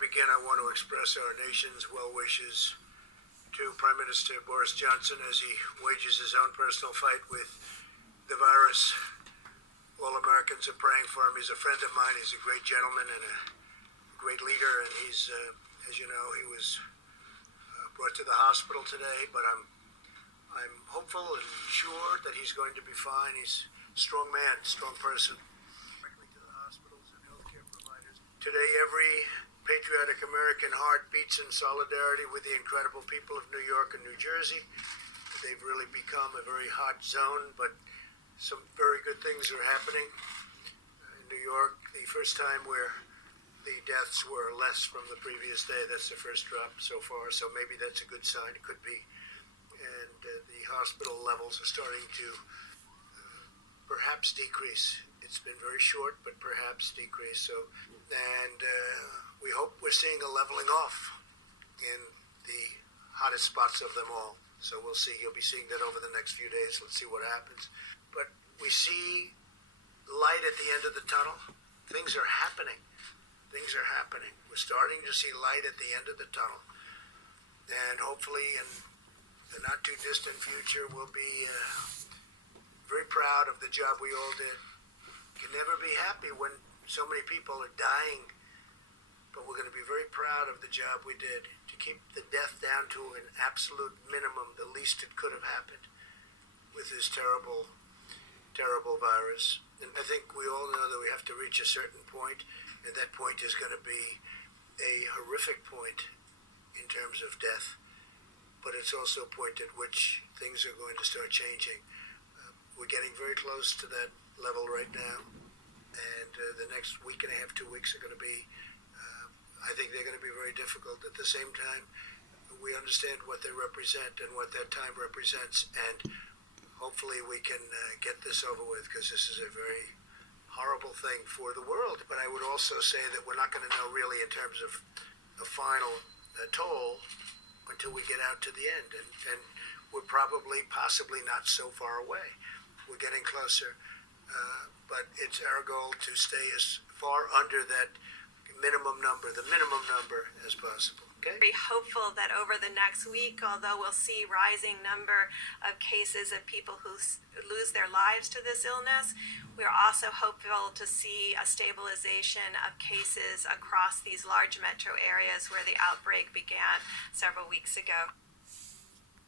begin, I want to express our nation's well wishes to Prime Minister Boris Johnson as he wages his own personal fight with the virus. All Americans are praying for him. He's a friend of mine. He's a great gentleman and a great leader. And he's, as you know, he was brought to the hospital today. But I'm hopeful and sure that he's going to be fine. He's a strong man, strong person. Directly to the hospitals and healthcare providers. Today, every patriotic American heart beats in solidarity with the incredible people of New York and New Jersey. They've really become a very hot zone, but some very good things are happening. In New York, the first time where the deaths were less from the previous day. That's the first drop so far, so maybe that's a good sign. It could be. And the hospital levels are starting to perhaps decrease. It's been very short, but perhaps decrease. We hope we're seeing a leveling off in the hottest spots of them all. So we'll see. You'll be seeing that over the next few days. Let's see what happens. But we see light at the end of the tunnel. Things are happening. Things are happening. We're starting to see light at the end of the tunnel. And hopefully in the not too distant future, we'll be very proud of the job we all did. You can never be happy when so many people are dying, but we're going to be very proud of the job we did to keep the death down to an absolute minimum, the least it could have happened with this terrible, terrible virus. And I think we all know that we have to reach a certain point, and that point is going to be a horrific point in terms of death, but it's also a point at which things are going to start changing. We're getting very close to that level right now, and the next week and a half, 2 weeks are going to be, I think they're going to be very difficult. At the same time, we understand what they represent and what that time represents, and hopefully we can get this over with, because this is a very horrible thing for the world. But I would also say that we're not going to know really in terms of a final toll until we get out to the end, and we're possibly not so far away. We're getting closer, but it's our goal to stay as far under that the minimum number as possible. Okay? Very hopeful that over the next week, although we'll see rising number of cases of people who lose their lives to this illness, we're also hopeful to see a stabilization of cases across these large metro areas where the outbreak began several weeks ago.